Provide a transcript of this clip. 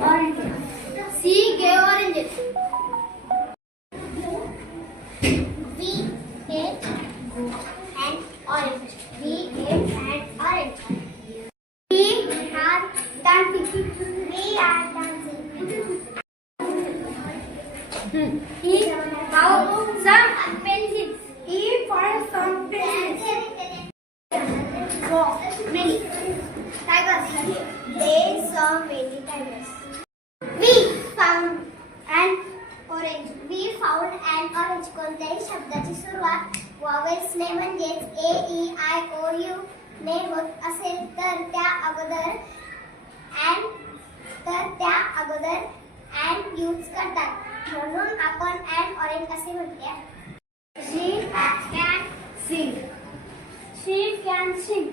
Oranges. C gave oranges. We ate an orange. We ate an orange. We are dancing. We are dancing. He found some pencils. He found some pencils. Many tigers. They saw many tigers. We found an orange. We found an orange. कोणत्याही शब्दाची सुरुवात वॉवेल्सने म्हणजेच A, E, I, O, U ने होत असेल तर त्या अगोदर and यूज करतात. म्हणून आपण an orange असे म्हणूया. She can sing. She can sing.